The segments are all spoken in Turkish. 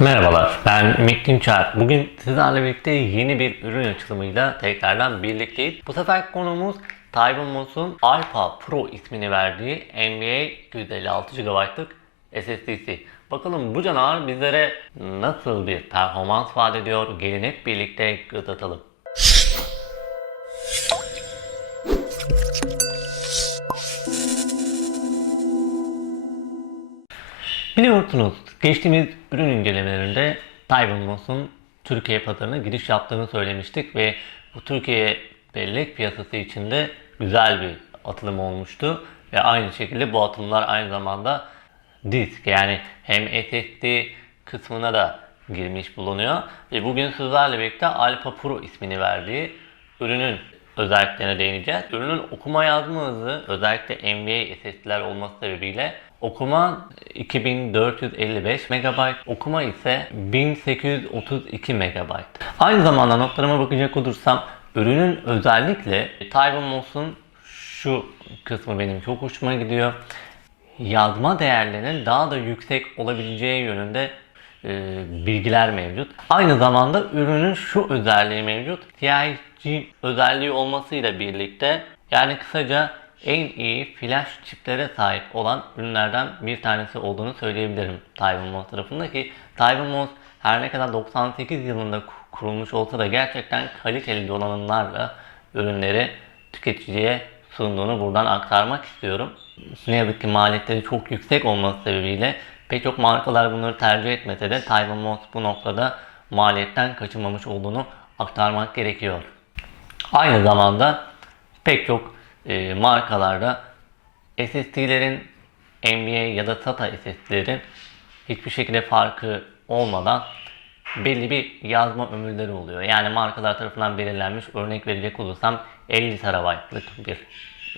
Merhabalar, ben Ümit Dinçer. Bugün sizlerle birlikte yeni bir ürün açılımıyla tekrardan birlikteyiz. Bu sefer konumuz Taiwan Moss'un Alpha Pro ismini verdiği NBA 256 GB'lık SSD'si. Bakalım bu canavar bizlere nasıl bir performans vaat ediyor? Gelin hep birlikte göz. Biliyorsunuz geçtiğimiz ürün incelemelerinde Moss'un Türkiye pazarına giriş yaptığını söylemiştik ve bu Türkiye bellek piyasası içinde güzel bir atılım olmuştu. Ve aynı şekilde bu atılımlar aynı zamanda disk yani hem SSD kısmına da girmiş bulunuyor. Ve bugün sizlerle birlikte Alpha Pro ismini verdiği ürünün özelliklerine değineceğiz. Ürünün okuma yazma hızı özellikle NBA SSD'ler olması sebebiyle okuma 2455 MB, okuma ise 1832 MB. Aynı zamanda notlarıma bakacak olursam ürünün özellikle Taiwan Moss'un şu kısmı benim çok hoşuma gidiyor. Yazma değerlerinin daha da yüksek olabileceği yönünde e, bilgiler mevcut. Aynı zamanda ürünün şu özelliği mevcut. TIG özelliği olmasıyla birlikte yani kısaca en iyi flash çiplere sahip olan ürünlerden bir tanesi olduğunu söyleyebilirim Taiwan Moss tarafında ki Taiwan Moss her ne kadar 98 yılında ku- kurulmuş olsa da gerçekten kaliteli donanımlarla ürünleri tüketiciye sunduğunu buradan aktarmak istiyorum. Ne yazık ki maliyetleri çok yüksek olması sebebiyle pek çok markalar bunları tercih etmese de Taiwan Moss bu noktada maliyetten kaçınmamış olduğunu aktarmak gerekiyor. Aynı zamanda pek çok e, markalarda SSD'lerin NBA ya da SATA SSD'lerin hiçbir şekilde farkı olmadan belli bir yazma ömürleri oluyor. Yani markalar tarafından belirlenmiş örnek verecek olursam 50 TB'lık bir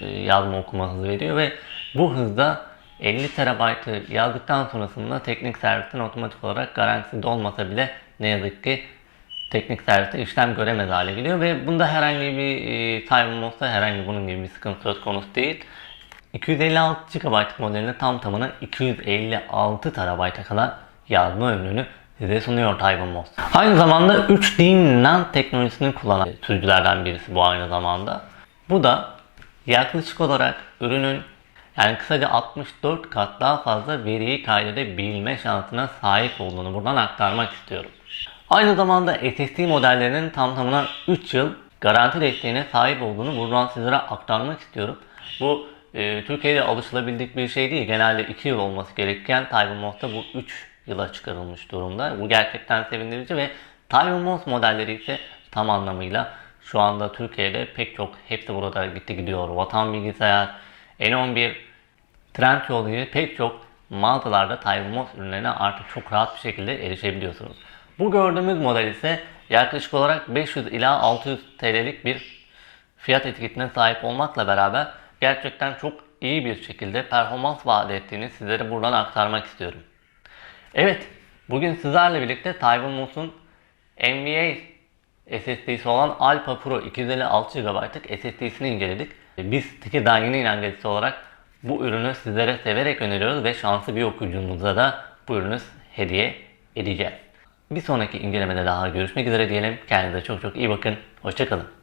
e, yazma okuma hızı veriyor ve bu hızda 50 TB'ı yazdıktan sonrasında teknik servisten otomatik olarak garantisi dolmasa bile ne yazık ki teknik serviste işlem göremez hale geliyor ve bunda herhangi bir e, Taiwan Moss'ta herhangi bunun gibi bir sıkıntı söz konusu değil. 256 GB modelinde tam tamına 256 TB'a kadar yazma ömrünü size sunuyor Moss. Aynı zamanda 3D NAND teknolojisini kullanan sürücülerden birisi bu aynı zamanda. Bu da yaklaşık olarak ürünün yani kısaca 64 kat daha fazla veriyi kaydedebilme şansına sahip olduğunu buradan aktarmak istiyorum. Aynı zamanda SSD modellerinin tam tamına 3 yıl garanti desteğine sahip olduğunu buradan sizlere aktarmak istiyorum. Bu e, Türkiye'de alışılabildik bir şey değil. Genelde 2 yıl olması gerekirken Taiwan bu 3 yıla çıkarılmış durumda. Bu gerçekten sevindirici ve Taiwan modelleri ise tam anlamıyla şu anda Türkiye'de pek çok hepsi burada gitti gidiyor. Vatan Bilgisayar, N11, Trendyol gibi pek çok mağazalarda Taiwan Moss ürünlerine artık çok rahat bir şekilde erişebiliyorsunuz. Bu gördüğümüz model ise yaklaşık olarak 500 ila 600 TL'lik bir fiyat etiketine sahip olmakla beraber gerçekten çok iyi bir şekilde performans vaat ettiğini sizlere buradan aktarmak istiyorum. Evet, bugün sizlerle birlikte Taiwan Moss'un NBA SSD'si olan Alpha Pro 256 GB'lık SSD'sini inceledik. Biz Tekirdağ yeni inancısı olarak bu ürünü sizlere severek öneriyoruz ve şanslı bir okuyucumuza da bu ürünü hediye edeceğiz. Bir sonraki incelemede daha görüşmek üzere diyelim. Kendinize çok çok iyi bakın. Hoşçakalın.